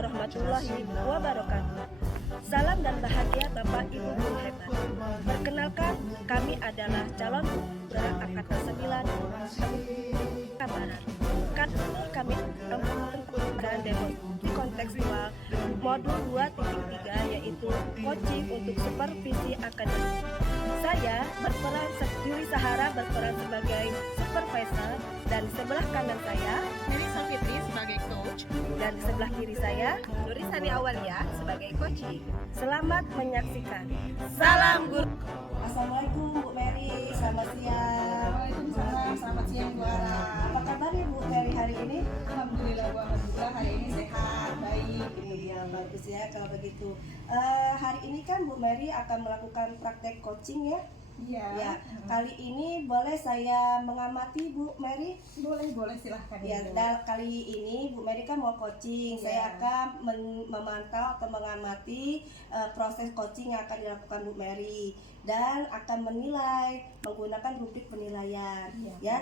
warahmatullahi wabarakatuh. Salam dan bahagia Bapak Ibu Guru hebat. Perkenalkan, kami adalah calon guru angkatan 9 Barat. Kami dan demonstrasi kontekstual modul 2.3 yaitu coaching untuk supervisi akademik. Saya Yuri Sahara berperan sebagai supervisor, dan sebelah kanan saya Nuri Safitri sebagai coach, dan sebelah kiri saya Nuri Sani Awalia sebagai coaching. Selamat menyaksikan. Salam guru. Assalamualaikum Bu Mary, selamat siang. Waalaikumsalam, selamat siang Bu Ara. Apa kabar ya Bu Mary hari ini? Alhamdulillah Bu, alhamdulillah hari ini sehat, baik. Iya, bagus ya kalau begitu. Hari ini kan Bu Mary akan melakukan praktek coaching ya. Iya. Ya, kali ini boleh saya mengamati Bu Mary? Boleh silahkan. Ya, kali ini Bu Mary kan mau coaching. Iya. Saya akan memantau atau mengamati proses coaching yang akan dilakukan Bu Mary dan akan menilai menggunakan rubrik penilaian. Iya. Ya,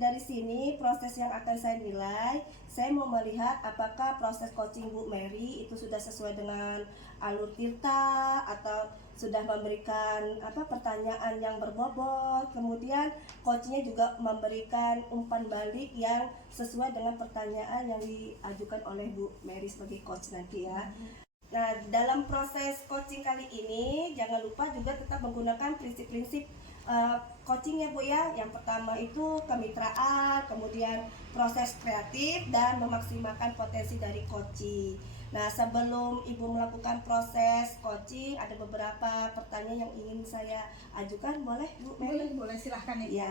dari sini proses yang akan saya nilai, saya mau melihat apakah proses coaching Bu Mary itu sudah sesuai dengan alur Tirta atau sudah memberikan pertanyaan yang berbobot, kemudian coachnya juga memberikan umpan balik yang sesuai dengan pertanyaan yang diajukan oleh Bu Mary sebagai coach nanti ya. Nah, dalam proses coaching kali ini jangan lupa juga tetap menggunakan prinsip-prinsip coaching ya Bu ya. Yang pertama itu kemitraan, kemudian proses kreatif dan memaksimalkan potensi dari coaching. Nah, sebelum Ibu melakukan proses coaching, ada beberapa pertanyaan yang ingin saya ajukan, boleh Bu Mary? Boleh silahkan Ya.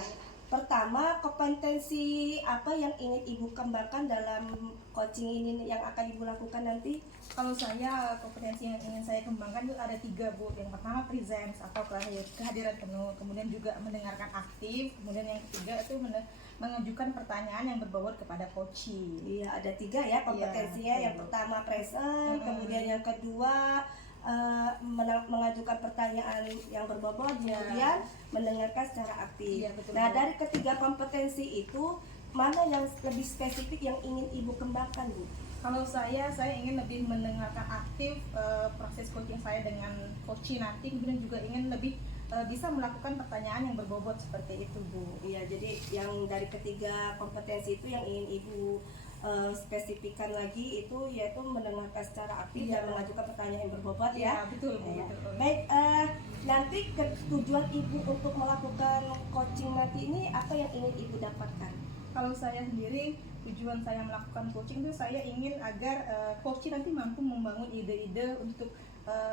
Pertama, kompetensi apa yang ingin Ibu kembangkan dalam coaching ini yang akan Ibu lakukan nanti? Kalau saya, kompetensi yang ingin saya kembangkan itu ada 3 Bu. Yang pertama presence atau kehadiran penuh, kemudian juga mendengarkan aktif, kemudian yang ketiga itu mengajukan pertanyaan yang berbobot kepada coaching. Iya, ada 3 ya kompetensinya. Iya, yang pertama present, kemudian yang kedua mengajukan pertanyaan yang berbobot, kemudian mendengarkan secara aktif. Iya, betul, Nah, Bu. dari ketiga kompetensi itu mana yang lebih spesifik yang ingin Ibu kembangkan, Bu? Kalau saya ingin lebih mendengarkan aktif proses coaching saya dengan coaching nanti, kemudian juga ingin lebih bisa melakukan pertanyaan yang berbobot seperti itu Bu. Iya, jadi yang dari ketiga kompetensi itu yang ingin Ibu spesifikkan lagi itu yaitu mendengarkan secara aktif Iya. dan mengajukan pertanyaan yang berbobot Iya, ya. betul Bu. Ya. Betul. Baik, nanti tujuan Ibu untuk melakukan coaching nanti ini apa yang ingin Ibu dapatkan? Kalau saya sendiri, tujuan saya melakukan coaching itu saya ingin agar coaching nanti mampu membangun ide-ide untuk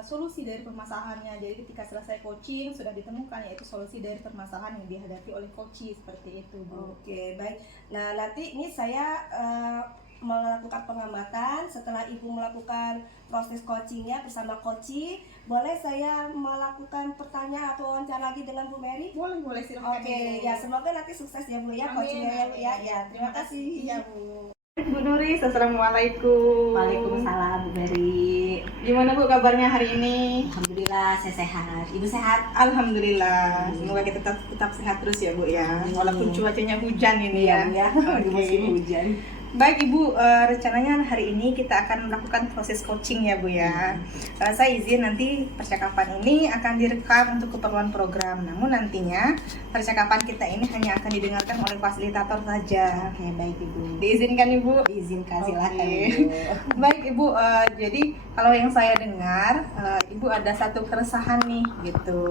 solusi dari permasalahannya. Jadi ketika selesai coaching sudah ditemukan yaitu solusi dari permasalahan yang dihadapi oleh coaching seperti itu Bu. Oke, baik. Nah, nanti ini saya melakukan pengamatan. Setelah Ibu melakukan proses coachingnya bersama coaching, boleh saya melakukan pertanyaan atau wawancara lagi dengan Bu Mary? Boleh silahkan. Oke, ya semoga nanti sukses ya Bu ya Amin, coachingnya ya Bu ya. amin. Ya, terima kasih. Iya Bu. Bu Nuris, assalamualaikum. Waalaikumsalam Bu Mary. Gimana Bu kabarnya hari ini? Alhamdulillah saya sehat. Ibu sehat? Alhamdulillah. Semoga kita tetap sehat terus ya Bu ya. Walaupun cuacanya hujan ini ya. Di Oke. musim hujan. Baik Ibu, rencananya hari ini kita akan melakukan proses coaching ya Bu ya. Saya izin nanti percakapan ini akan direkam untuk keperluan program. Namun nantinya percakapan kita ini hanya akan didengarkan oleh fasilitator saja. Oke, baik Ibu. Diizinkan Ibu? Diizinkan Oke. silakan Ibu. Baik Ibu, jadi kalau yang saya dengar, Ibu ada satu keresahan nih gitu.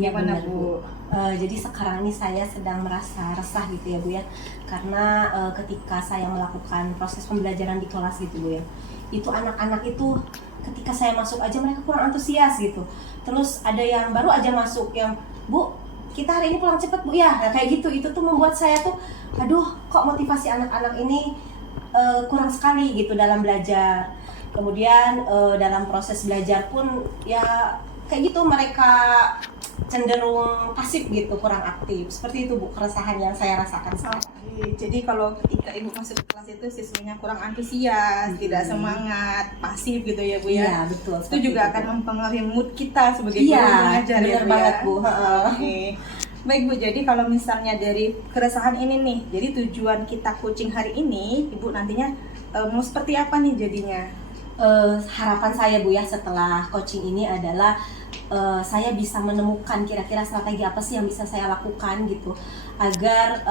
Iya Gimana, benar Bu? Jadi sekarang ini saya sedang merasa resah gitu ya Bu ya. Karena ketika saya melakukan proses pembelajaran di kelas gitu Bu ya, itu anak-anak itu ketika saya masuk aja mereka kurang antusias gitu. Terus ada yang baru aja masuk yang, Bu, kita hari ini pulang cepet Bu ya. Nah, kayak gitu, itu tuh membuat saya tuh, aduh kok motivasi anak-anak ini kurang sekali gitu dalam belajar. Kemudian dalam proses belajar pun ya kayak gitu, mereka cenderung pasif gitu, kurang aktif. Seperti itu Bu, keresahan yang saya rasakan sekarang. Oke, jadi kalau ketika Ibu masuk ke kelas itu siswanya kurang antusias, tidak semangat, pasif gitu ya Bu ya. Iya betul. Itu seperti juga akan mempengaruhi mood kita sebagai guru Iya, mengajar ya benar Bu banget ya. Bu. Oke. Baik Bu, jadi kalau misalnya dari keresahan ini nih, jadi tujuan kita coaching hari ini, Ibu nantinya mau seperti apa nih jadinya? Harapan saya Bu ya setelah coaching ini adalah saya bisa menemukan kira-kira strategi apa sih yang bisa saya lakukan gitu agar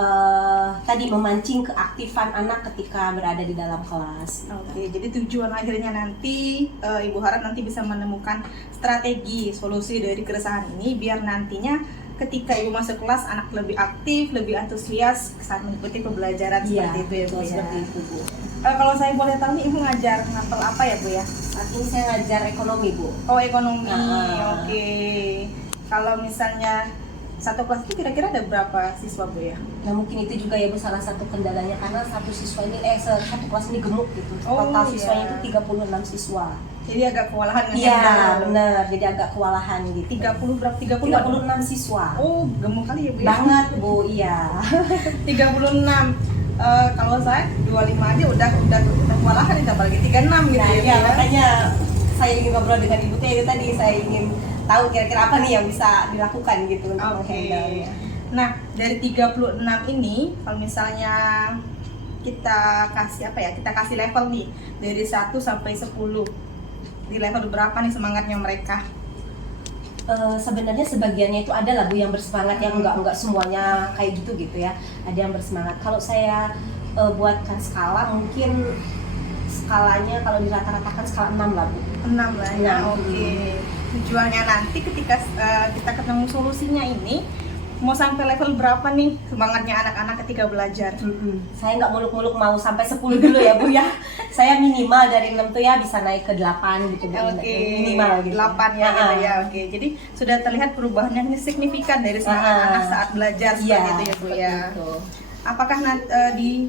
tadi memancing keaktifan anak ketika berada di dalam kelas. Oke, jadi tujuan akhirnya nanti Ibu harap nanti bisa menemukan strategi solusi dari keresahan ini biar nantinya ketika Ibu masuk kelas anak lebih aktif, lebih antusias saat mengikuti pembelajaran seperti itu ya Bu betul, ya. seperti itu Bu. Kalau saya boleh tahu nih Ibu ngajar ngapel apa ya Bu ya? Saat ini saya ngajar ekonomi Bu. Oh, ekonomi. Ah. Oke. Kalau misalnya satu kelas itu kira-kira ada berapa siswa Bu ya? Nah mungkin itu juga ya Bu salah satu kendalanya karena satu siswa ini satu kelas ini gemuk gitu. Oh, Total iya. siswanya itu 36 siswa. Jadi agak kewalahan Iya ngehandle. benar, jadi agak kewalahan gitu. 30 berapa? 30 36 siswa. Oh, gemuk kali ya Bu ya? Banget Bu, iya. 36. Kalau saya 25 aja udah kewalahan itu apalagi 36 gitu Nah, ya. iya, Bu ya. makanya saya ingin ngobrol dengan Ibu Teh itu tadi, saya ingin tahu kira-kira apa nih yang bisa dilakukan gitu untuk Oke. menghandle-nya. Nah, dari 36 ini kalau misalnya kita kasih apa ya? Kita kasih level nih dari 1 sampai 10. Di level berapa nih semangatnya mereka? Sebenarnya sebagiannya itu ada lah Bu yang bersemangat, yang enggak semuanya kayak gitu ya. Ada yang bersemangat. Kalau saya buatkan skala, mungkin skalanya kalau dirata-ratakan skala 6 lah Bu. 6 lah ya. Enam. Oke. Tujuannya nanti ketika kita ketemu solusinya ini mau sampai level berapa nih semangatnya anak-anak ketika belajar? Saya nggak muluk-muluk mau sampai 10 dulu ya Bu ya. Saya minimal dari 6 tuh ya bisa naik ke 8 gitu Bu. Oke, Minimal gitu. 8 ya gitu ya. Oke. Jadi sudah terlihat perubahannya ini signifikan dari semangat anak saat belajar seperti itu ya Bu ya. Itu. Apakah di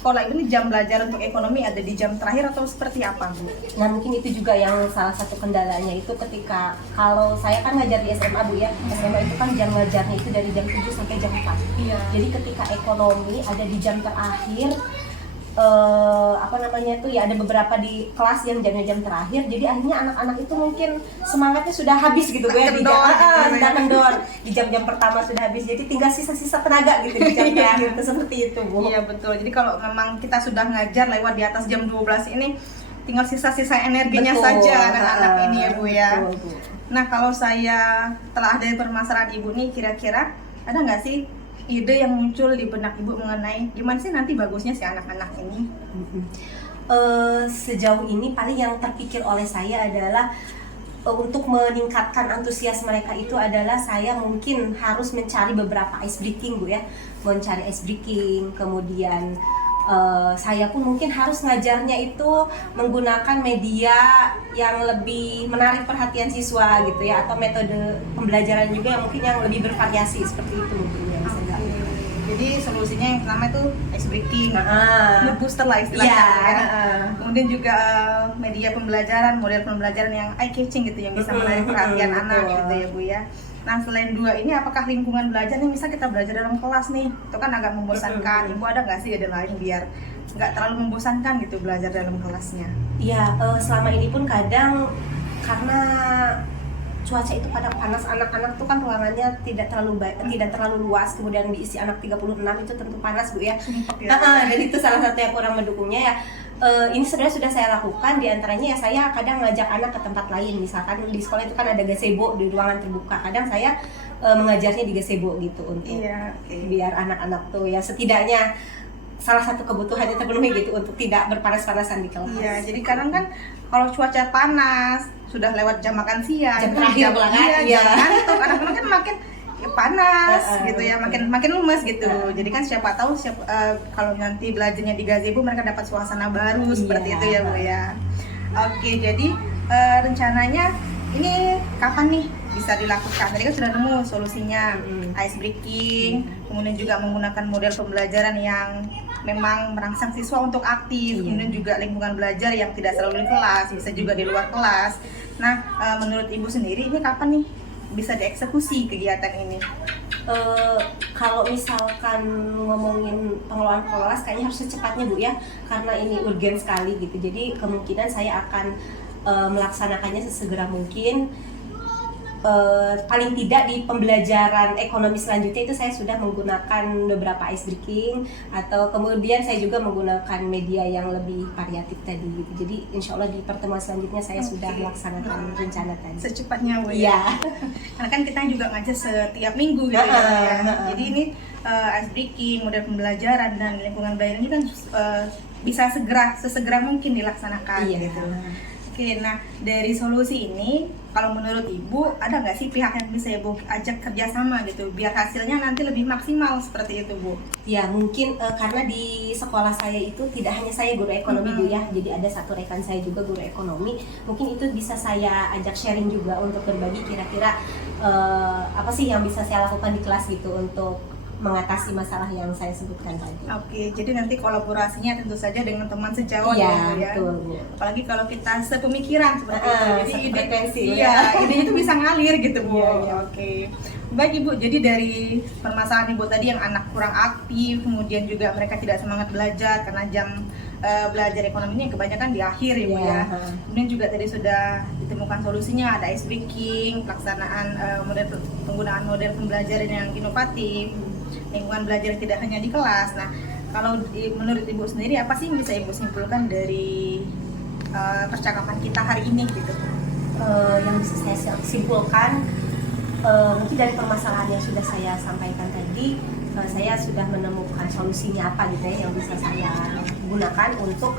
sekolah ini jam belajar untuk ekonomi ada di jam terakhir atau seperti apa Bu? Nah mungkin itu juga yang salah satu kendalanya itu ketika kalau saya kan ngajar di SMA Bu ya. SMA itu kan jam ngajarnya itu dari jam 7 sampai jam 4. Iya. Jadi ketika ekonomi ada di jam terakhir, apa namanya itu ya ada beberapa di kelas yang jamnya jam terakhir, jadi akhirnya anak-anak itu mungkin semangatnya sudah habis gitu ya di jam Kendor gitu ya. sudah kendor di jam-jam pertama sudah habis, jadi tinggal sisa-sisa tenaga gitu di jam terakhir itu seperti itu Bu. Iya betul. Jadi kalau memang kita sudah ngajar lewat di atas jam 12 ini tinggal sisa-sisa energinya Betul. saja anak-anak ini ya Bu ya. Betul, Bu. Nah kalau saya telah dari permasalahan Ibu nih kira-kira ada nggak sih ide yang muncul di benak Ibu mengenai gimana sih nanti bagusnya si anak-anak ini? Sejauh ini paling yang terpikir oleh saya adalah untuk meningkatkan antusias mereka itu adalah saya mungkin harus mencari beberapa ice breaking Bu ya, mencari ice breaking, kemudian saya pun mungkin harus ngajarnya itu menggunakan media yang lebih menarik perhatian siswa gitu ya, atau metode pembelajaran juga yang mungkin yang lebih bervariasi seperti itu mungkin yang bisa dilakukan. Jadi solusinya yang pertama itu ice breaking, Nah, mood booster lah istilahnya. iya, ya. Kemudian juga media pembelajaran, model pembelajaran yang eye catching gitu yang bisa menarik perhatian anak betul. gitu ya Bu ya. Nah selain dua ini apakah lingkungan belajar nih, misal kita belajar dalam kelas nih, itu kan agak membosankan. Ibu ada nggak sih ide lain biar nggak terlalu membosankan gitu belajar dalam kelasnya? Iya, selama ini pun kadang karena cuaca itu kadang panas, anak-anak tuh kan ruangannya tidak terlalu luas, kemudian diisi anak 36 itu tentu panas Bu ya. Sumpah ya. Dan itu salah satu yang kurang mendukungnya ya. Ini sebenarnya sudah saya lakukan, diantaranya ya saya kadang ngajak anak ke tempat lain, misalkan di sekolah itu kan ada gazebo di ruangan terbuka, kadang saya mengajarnya di gazebo gitu untuk Iya, oke. biar anak-anak tuh ya setidaknya salah satu kebutuhannya terpenuhi gitu untuk tidak berpanas-panasan di kelas. Iya, jadi kadang kan kalau cuaca panas, sudah lewat jam makan siang, Jam terakhir pula kan? iya, Iya. jam ngantuk, anak-anak kan makin ya panas gitu ya, betul. makin lemes gitu. Jadi kan siapa tahu kalau nanti belajarnya di gazebo mereka dapat suasana baru seperti Iya. itu ya Bu ya. Oke, jadi rencananya ini kapan nih bisa dilakukan? Tadi kan sudah nemu solusinya, ice breaking, kemudian juga menggunakan model pembelajaran yang memang merangsang siswa untuk aktif, Iya. kemudian juga lingkungan belajar yang tidak selalu di kelas, bisa juga di luar kelas. Nah, menurut Ibu sendiri ini kapan nih bisa dieksekusi kegiatan ini? Kalau misalkan ngomongin pengelolaan kelas kayaknya harus secepatnya Bu ya, karena ini urgen sekali gitu. Jadi kemungkinan saya akan melaksanakannya sesegera mungkin. paling tidak di pembelajaran ekonomi selanjutnya itu saya sudah menggunakan beberapa ice breaking, atau kemudian saya juga menggunakan media yang lebih variatif tadi gitu. Jadi insya Allah di pertemuan selanjutnya saya sudah melaksanakan rencana tadi. Secepatnya Bu Iya. ya. Karena kan kita juga ngajar setiap minggu gitu ya. Jadi ini ice breaking, model pembelajaran dan lingkungan belajar ini kan bisa sesegera mungkin dilaksanakan Iya. gitu. Oke, nah dari solusi ini kalau menurut Ibu ada nggak sih pihak yang bisa Ibu ajak kerjasama gitu biar hasilnya nanti lebih maksimal seperti itu Bu? Ya mungkin karena di sekolah saya itu tidak hanya saya guru ekonomi Bu ya, jadi ada satu rekan saya juga guru ekonomi. Mungkin itu bisa saya ajak sharing juga untuk berbagi kira-kira apa sih yang bisa saya lakukan di kelas gitu untuk mengatasi masalah yang saya sebutkan tadi. Oke, jadi nanti kolaborasinya tentu saja dengan teman sejawat Iya, ya, Bu, ya. betul Bu. Apalagi kalau kita sepemikiran seperti itu. Jadi ide sefrekuensi, iya, ide itu bisa ngalir gitu Bu. Iya, iya. Oke. Baik Ibu, jadi dari permasalahan Ibu tadi yang anak kurang aktif, kemudian juga mereka tidak semangat belajar karena jam belajar ekonominya kebanyakan di akhir ya Bu ya. Kemudian juga tadi sudah ditemukan solusinya, ada ice breaking, pelaksanaan penggunaan model pembelajaran yang inovatif, lingkungan belajar tidak hanya di kelas. Nah, kalau menurut Ibu sendiri apa sih yang bisa Ibu simpulkan dari percakapan kita hari ini gitu? Yang bisa saya simpulkan mungkin dari permasalahan yang sudah saya sampaikan tadi, saya sudah menemukan solusinya apa gitu ya yang bisa saya gunakan untuk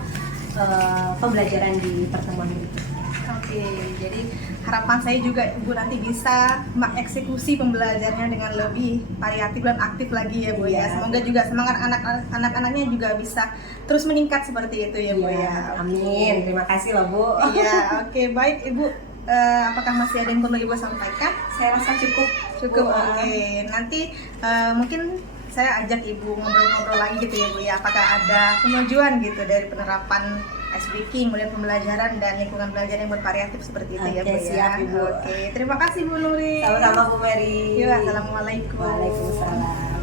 pembelajaran di pertemuan berikutnya. Oke, jadi harapan saya juga Ibu nanti bisa mengeksekusi pembelajarannya dengan lebih variatif dan aktif lagi ya Bu ya. Iya. Semoga juga semangat anak-anaknya juga bisa terus meningkat seperti itu ya Bu ya. Amin. Terima kasih loh Bu. Iya, oke baik Ibu. Apakah masih ada yang perlu Ibu sampaikan? Saya rasa cukup. Cukup. Bu. Oke, nanti mungkin saya ajak Ibu ngobrol-ngobrol lagi gitu ya Bu ya. Apakah ada kemajuan gitu dari penerapan ice breaking, kemudian pembelajaran dan lingkungan belajar yang bervariatif seperti itu ya Bu ya. Siap, Ibu. Oke, terima kasih Bu Nuri. Sama-sama Bu Mary. Iya, assalamualaikum. Waalaikumsalam.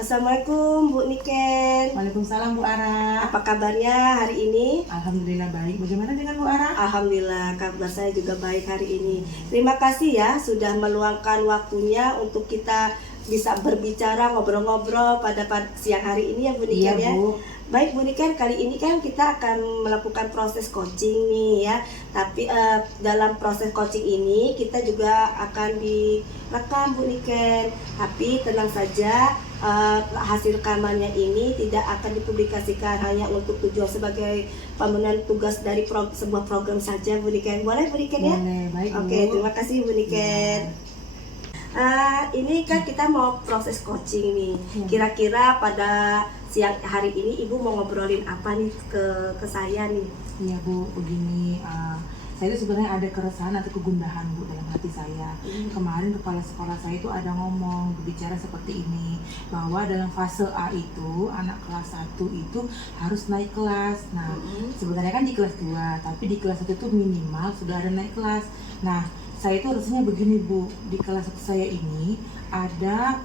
Assalamualaikum Bu Niken. Waalaikumsalam Bu Ara. Apa kabarnya hari ini? Alhamdulillah baik. Bagaimana dengan Bu Ara? Alhamdulillah kabar saya juga baik hari ini. Terima kasih ya sudah meluangkan waktunya untuk kita bisa berbicara, ngobrol-ngobrol pada siang hari ini ya Bu Niken ya. Bu. Baik Bu Niken, kali ini kan kita akan melakukan proses coaching nih ya. Tapi dalam proses coaching ini kita juga akan direkam Bu Niken. Tapi tenang saja, hasil rekamannya ini tidak akan dipublikasikan hanya untuk tujuan sebagai pemenuhan tugas dari sebuah program saja Bu Niken. Boleh Bu Niken ya? Boleh, baik Bu. Oke, terima kasih Bu Niken. Ini kan kita mau proses coaching nih. Kira-kira pada siang hari ini Ibu mau ngobrolin apa nih ke saya nih? Iya Bu, begini. Saya itu sebenarnya ada keresahan atau kegundahan Bu dalam hati saya. Kemarin kepala sekolah saya itu ada ngomong, berbicara seperti ini, bahwa dalam fase A itu anak kelas 1 itu harus naik kelas. Nah, sebenarnya kan di kelas 2, tapi di kelas 1 itu minimal sudah ada naik kelas. Nah, saya itu rasanya begini Bu, di kelas 1 saya ini ada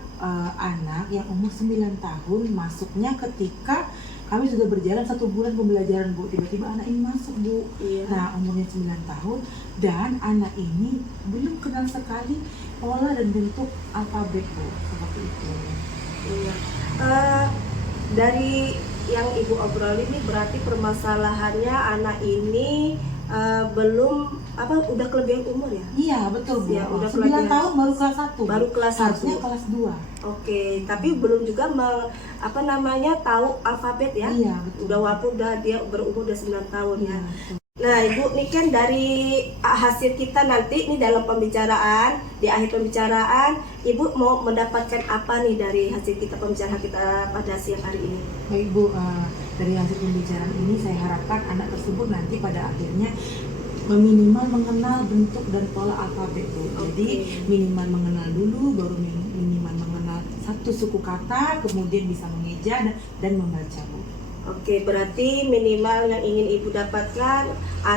anak yang umur 9 tahun masuknya ketika kami sudah berjalan 1 bulan pembelajaran Bu. Tiba-tiba anak ini masuk Bu. Iya. Nah, umurnya 9 tahun dan anak ini belum kenal sekali pola dan bentuk alfabet Bu, seperti itu. Iya. Dari yang Ibu obrolin ini berarti permasalahannya anak ini belum udah kelebihan umur ya? Iya, betul Bu. Ya, udah 9 pelajaran. tahun baru kelas 1. Baru kelas Harusnya 1. kelas 2. Oke, tapi belum juga tahu alfabet ya? Iya, betul. Walaupun dia berumur udah 9 tahun ya. Iya, betul. Nah Ibu, ini kan dari hasil kita nanti ini dalam pembicaraan, di akhir pembicaraan Ibu mau mendapatkan apa nih dari hasil pembicaraan kita pada siang hari ini? Baik Bu, dari hasil pembicaraan ini saya harapkan anak tersebut nanti pada akhirnya minimal mengenal bentuk dan pola alfabet Bu. Jadi minimal mengenal dulu, baru minimal mengenal satu suku kata, kemudian bisa mengeja dan membaca Bu. Oke, berarti minimal yang ingin Ibu dapatkan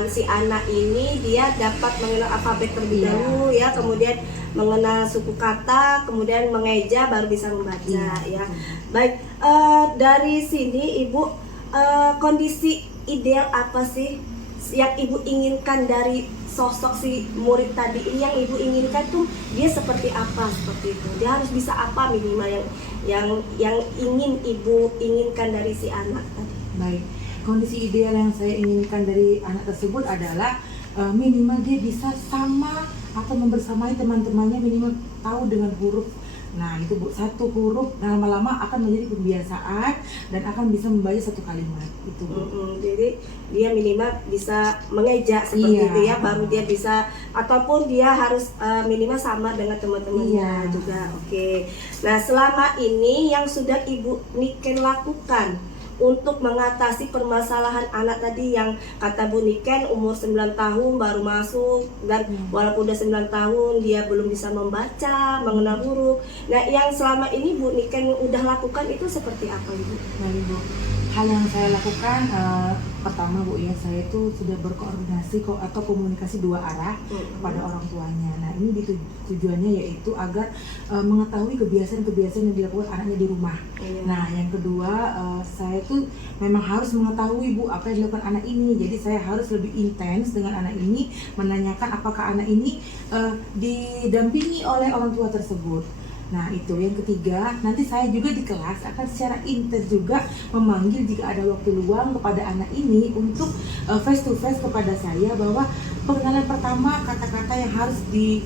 si anak ini dia dapat mengenal alfabet terlebih Iya. dahulu ya, kemudian mengenal suku kata, kemudian mengeja baru bisa membaca ya. Baik, dari sini Ibu kondisi ideal apa sih yang ibu inginkan dari sosok si murid tadi ini, yang ibu inginkan tuh dia seperti apa, seperti itu. Dia harus bisa apa minimal yang ingin ibu inginkan dari si anak tadi. Baik, kondisi ideal yang saya inginkan dari anak tersebut adalah minimal dia bisa sama atau membersamai teman-temannya, minimal tahu dengan huruf. Nah itu Bu, satu huruf lama-lama akan menjadi kebiasaan dan akan bisa membaca satu kalimat itu Bu. Jadi dia minimal bisa mengeja seperti itu ya, baru dia bisa, ataupun dia harus minimal sama dengan teman-temannya juga. Oke. Nah selama ini yang sudah Ibu Niken lakukan untuk mengatasi permasalahan anak tadi yang kata Bu Niken umur 9 tahun baru masuk, dan walaupun udah 9 tahun dia belum bisa membaca, mengenal huruf. Nah yang selama ini Bu Niken udah lakukan itu seperti apa Ibu? Nah Ibu, hal yang saya lakukan pertama Bu ya, saya itu sudah berkoordinasi atau komunikasi dua arah kepada orang tuanya. Nah ini tujuannya yaitu agar mengetahui kebiasaan-kebiasaan yang dilakukan anaknya di rumah. Nah yang kedua, saya tuh memang harus mengetahui Bu apa yang dilakukan anak ini. Jadi saya harus lebih intens dengan anak ini, menanyakan apakah anak ini didampingi oleh orang tua tersebut. Nah itu yang ketiga, nanti saya juga di kelas akan secara intens juga memanggil jika ada waktu luang kepada anak ini untuk face to face kepada saya, bahwa pengenalan pertama kata-kata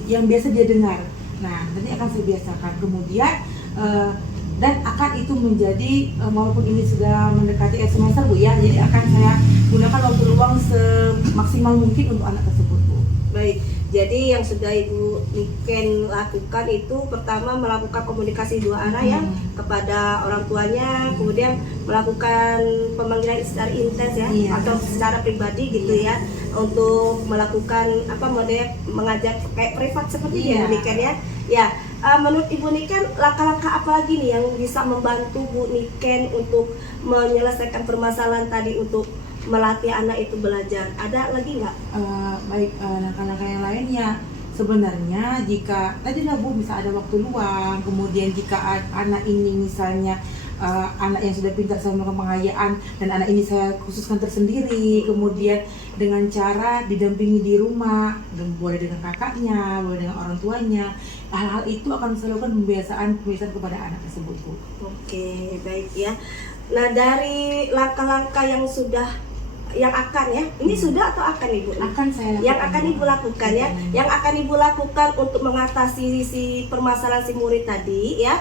yang biasa dia dengar. Nah nanti akan saya biasakan, kemudian dan akan itu menjadi walaupun ini sudah mendekati semester Bu ya, jadi akan saya gunakan waktu luang semaksimal mungkin untuk anak tersebut Bu. Baik, jadi yang sudah Ibu Niken lakukan itu pertama melakukan komunikasi dua arah ya kepada orang tuanya, kemudian melakukan pemanggilan secara intens ya, atau secara pribadi gitu ya, untuk melakukan model mengajar kayak privat seperti Ibu Niken ya. Ya, menurut Ibu Niken langkah-langkah apa lagi nih yang bisa membantu Bu Niken untuk menyelesaikan permasalahan tadi, untuk melatih anak itu belajar? Ada lagi nggak? Baik, langkah-langkah yang lain ya sebenarnya jika tadi lah Bu bisa ada waktu luang, kemudian jika anak ini misalnya anak yang sudah pintar sama pengayaan dan anak ini saya khususkan tersendiri, kemudian dengan cara didampingi di rumah, boleh dengan kakaknya, boleh dengan orang tuanya, hal-hal itu akan saya lakukan pembiasaan kepada anak tersebut Bu. Oke, baik ya. Nah dari langkah-langkah yang akan ya, ini sudah atau akan Ibu? Akan saya lakukan. Yang akan Ibu lakukan ya, yang akan Ibu lakukan untuk mengatasi si permasalahan si murid tadi ya.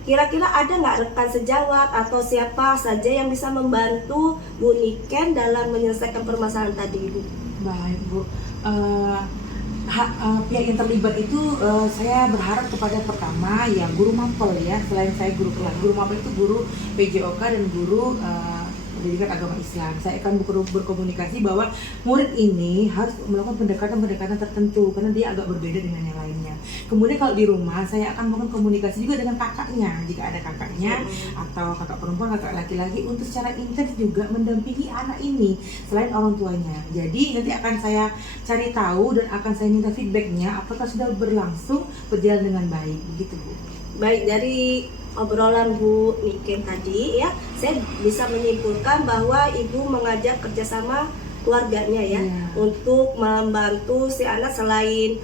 Kira-kira ada nggak rekan sejawat atau siapa saja yang bisa membantu Bu Niken dalam menyelesaikan permasalahan tadi Ibu? Baik Bu, pihak yang terlibat itu saya berharap kepada pertama ya guru mapel ya, selain saya guru kelas. Guru mapel itu guru PJOK dan guru pendidikan agama Islam. Saya akan berkomunikasi bahwa murid ini harus melakukan pendekatan-pendekatan tertentu karena dia agak berbeda dengan yang lainnya. Kemudian kalau di rumah saya akan melakukan komunikasi juga dengan kakaknya, jika ada kakaknya atau kakak perempuan, kakak laki-laki, untuk secara intens juga mendampingi anak ini selain orang tuanya. Jadi nanti akan saya cari tahu dan akan saya minta feedbacknya apakah sudah berjalan dengan baik, begitu Bu. Baik, dari obrolan Bu Niken tadi ya, saya bisa menyimpulkan bahwa Ibu mengajak kerjasama keluarganya ya, untuk membantu si anak selain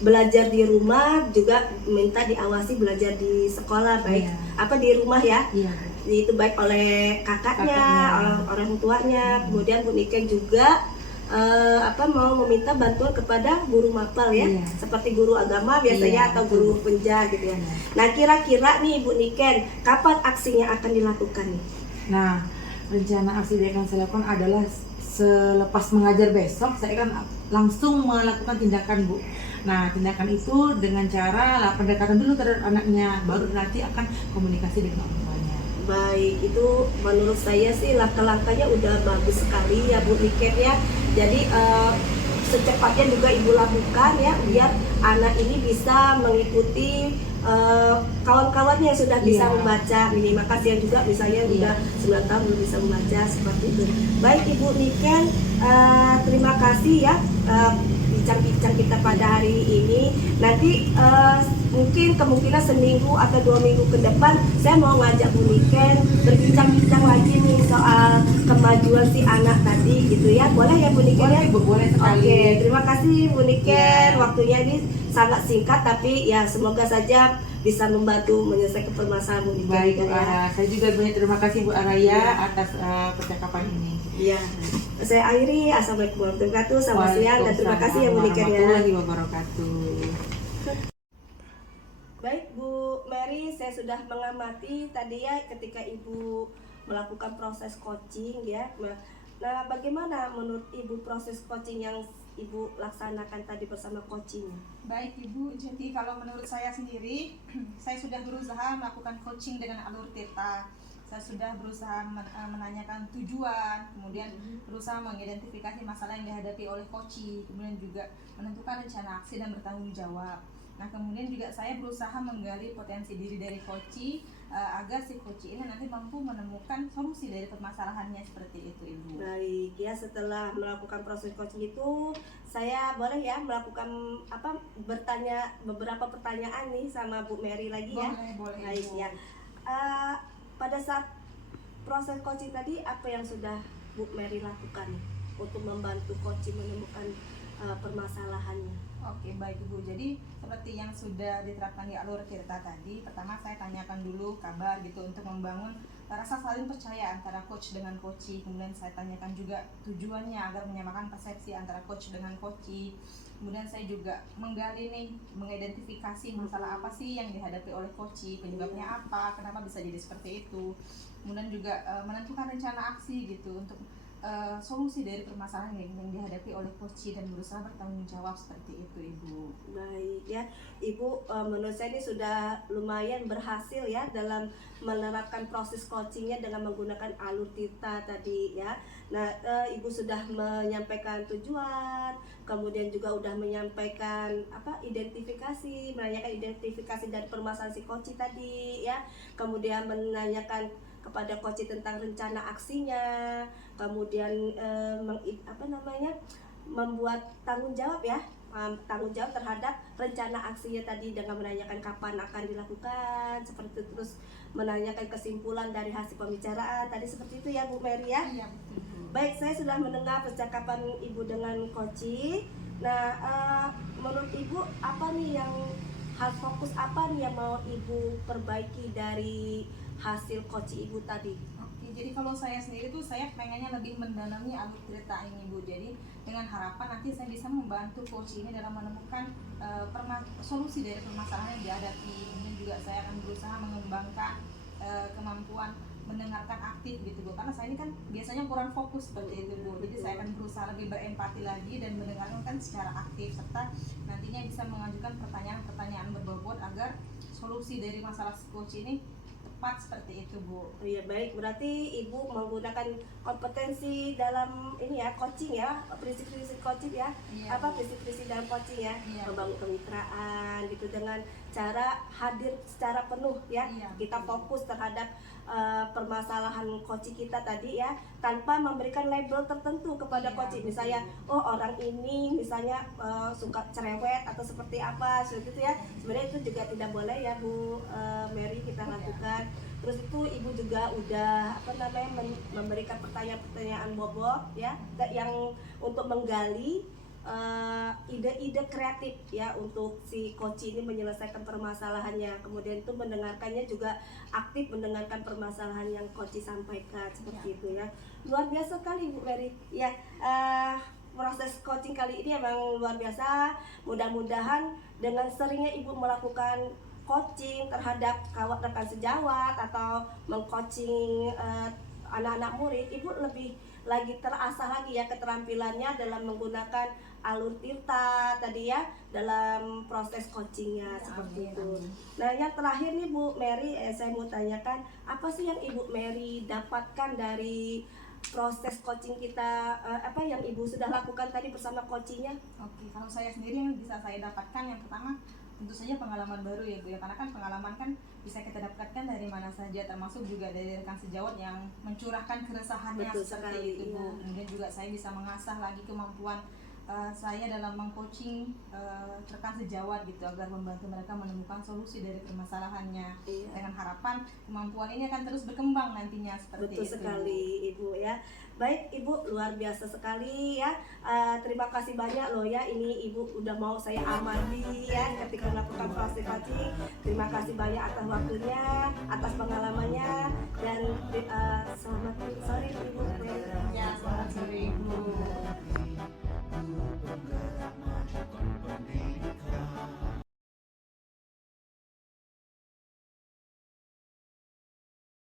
belajar di rumah, juga minta diawasi belajar di sekolah, baik di rumah ya. Itu baik oleh kakaknya, orang tuanya. Kemudian Bu Niken juga mau meminta bantuan kepada guru mapel ya, seperti guru agama biasanya atau guru penja gitu ya. Nah kira-kira nih Bu Niken, kapan aksinya akan dilakukan nih? Nah rencana aksi yang akan saya lakukan adalah selepas mengajar besok saya akan langsung melakukan tindakan Bu. Nah tindakan itu dengan cara pendekatan dulu terhadap anaknya, baru nanti akan komunikasi dengan orang tuanya. Baik, itu menurut saya sih langkah-langkahnya udah bagus sekali ya Bu Niken ya. Jadi secepatnya juga Ibu lakukan ya, biar anak ini bisa mengikuti kawan-kawannya yang sudah bisa membaca, minimal kasihan juga misalnya sudah 9 tahun belum bisa membaca, seperti itu. Baik Ibu Niken, terima kasih ya bincang-bincang kita pada hari ini. Nanti mungkin kemungkinan seminggu atau 2 minggu ke depan saya mau ngajak Bu Niken berbincang-bincang lagi nih soal kemajuan si anak tadi gitu ya. Boleh ya Bu Niken ya? Boleh sekali. Oke, terima kasih Bu Niken. Ya. Waktunya ini sangat singkat tapi ya semoga saja bisa membantu menyelesaikan permasalahan Bu Niken. Baik Bu ya. Ara, saya juga banyak terima kasih Bu Araya atas percakapan ini. Iya. Saya akhiri. Assalamualaikum warahmatullahi wabarakatuh. Selamat siang dan terima kasih ya Bu Niken ya. Warahmatullahi wabarakatuh. Baik Bu Mary, saya sudah mengamati tadi ya ketika Ibu melakukan proses coaching ya. Nah, bagaimana menurut Ibu proses coaching yang Ibu laksanakan tadi bersama coachingnya? Baik Ibu, jadi kalau menurut saya sendiri, saya sudah berusaha melakukan coaching dengan alur Tirta. Saya sudah berusaha menanyakan tujuan, kemudian berusaha mengidentifikasi masalah yang dihadapi oleh coach, kemudian juga menentukan rencana aksi dan bertanggung jawab. Nah, kemudian juga saya berusaha menggali potensi diri dari coach agar si coach ini nanti mampu menemukan solusi dari permasalahannya, seperti itu Ibu. Baik ya, setelah melakukan proses coaching itu saya boleh ya melakukan bertanya beberapa pertanyaan nih sama Bu Mary lagi ya. Boleh Baik Ibu. ya. Pada saat proses coaching tadi apa yang sudah Bu Mary lakukan untuk membantu coaching menemukan permasalahannya? Oke, baik Ibu. Jadi seperti yang sudah diterapkan di alur Tirta tadi, pertama saya tanyakan dulu kabar gitu untuk membangun rasa saling percaya antara coach dengan coach. Kemudian saya tanyakan juga tujuannya agar menyamakan persepsi antara coach dengan coach. Kemudian saya juga menggali nih, mengidentifikasi masalah apa sih yang dihadapi oleh coach, penyebabnya apa, kenapa bisa jadi seperti itu. Kemudian juga menentukan rencana aksi gitu untuk solusi dari permasalahan yang dihadapi oleh coach dan berusaha bertanggung jawab, seperti itu Ibu. Baik ya, Ibu menurut saya ini sudah lumayan berhasil ya dalam menerapkan proses coachingnya dengan menggunakan alur Tirta tadi ya. Nah, Ibu sudah menyampaikan tujuan, kemudian juga sudah menyampaikan identifikasi, menanyakan identifikasi dari permasalahan si coach tadi ya. Kemudian menanyakan kepada coach tentang rencana aksinya, kemudian membuat tanggung jawab ya, tanggung jawab terhadap rencana aksinya tadi dengan menanyakan kapan akan dilakukan, seperti itu, terus menanyakan kesimpulan dari hasil pembicaraan tadi, seperti itu ya Bu Mary ya. Iya, betul Bu. Baik, saya sudah mendengar percakapan Ibu dengan coach. Nah, menurut Ibu apa nih yang hal fokus apa nih yang mau Ibu perbaiki dari hasil coach Ibu tadi? Oke, jadi kalau saya sendiri tuh saya pengennya lebih mendalami alur Tirta ini Bu. Jadi dengan harapan nanti saya bisa membantu coach ini dalam menemukan solusi dari permasalahan yang dihadapi. Kemudian juga saya akan berusaha mengembangkan kemampuan mendengarkan aktif gitu Bu, karena saya ini kan biasanya kurang fokus seperti itu Bu. Jadi saya akan berusaha lebih berempati lagi dan mendengarkan secara aktif, serta nantinya bisa mengajukan pertanyaan-pertanyaan berbobot agar solusi dari masalah coach ini tepat, seperti itu Bu. Oh iya, baik, berarti Ibu menggunakan kompetensi dalam ini ya, coaching ya, prinsip-prinsip coaching ya. Iya, Prinsip-prinsip dalam coaching ya, Iya. membangun kemitraan gitu dengan cara hadir secara penuh ya. Iya. Kita fokus terhadap permasalahan coach kita tadi ya, tanpa memberikan label tertentu kepada Iya, coach. betul. Misalnya oh orang ini misalnya suka cerewet atau seperti apa, seperti itu ya. Sebenarnya itu juga tidak boleh ya Bu Mary kita lakukan. Terus itu Ibu juga udah memberikan pertanyaan-pertanyaan bobot ya, yang untuk menggali ide-ide kreatif ya untuk si coach ini menyelesaikan permasalahannya. Kemudian itu mendengarkannya juga aktif mendengarkan permasalahan yang coach sampaikan, seperti itu ya. Luar biasa sekali Bu Mary ya. Proses coaching kali ini emang luar biasa. Mudah-mudahan dengan seringnya Ibu melakukan coaching terhadap kawan rekan sejawat atau mengcoaching anak-anak murid, Ibu lebih lagi terasah lagi ya keterampilannya dalam menggunakan alur Tirta tadi ya dalam proses coachingnya, seperti itu. Nah, yang terakhir nih Bu Mary, saya mau tanyakan apa sih yang Ibu Mary dapatkan dari proses coaching kita, apa yang Ibu sudah lakukan tadi bersama coachingnya? Oke, kalau saya sendiri yang bisa saya dapatkan yang pertama tentu saja pengalaman baru ya Bu ya, karena kan pengalaman kan bisa kita dapatkan dari mana saja, termasuk juga dari rekan sejawat yang mencurahkan keresahannya. Betul seperti sekali, itu Bu. iya. Kemudian juga saya bisa mengasah lagi kemampuan saya dalam meng-coaching rekan sejawat gitu agar membantu mereka menemukan solusi dari permasalahannya. Iya. Dengan harapan kemampuan ini akan terus berkembang nantinya seperti Betul itu. sekali Ibu ya. Baik Ibu, luar biasa sekali ya. Terima kasih banyak loh ya, ini Ibu udah mau saya amati ya ketika melakukan proses coaching. Terima kasih banyak atas waktunya, atas pengalamannya, dan selamat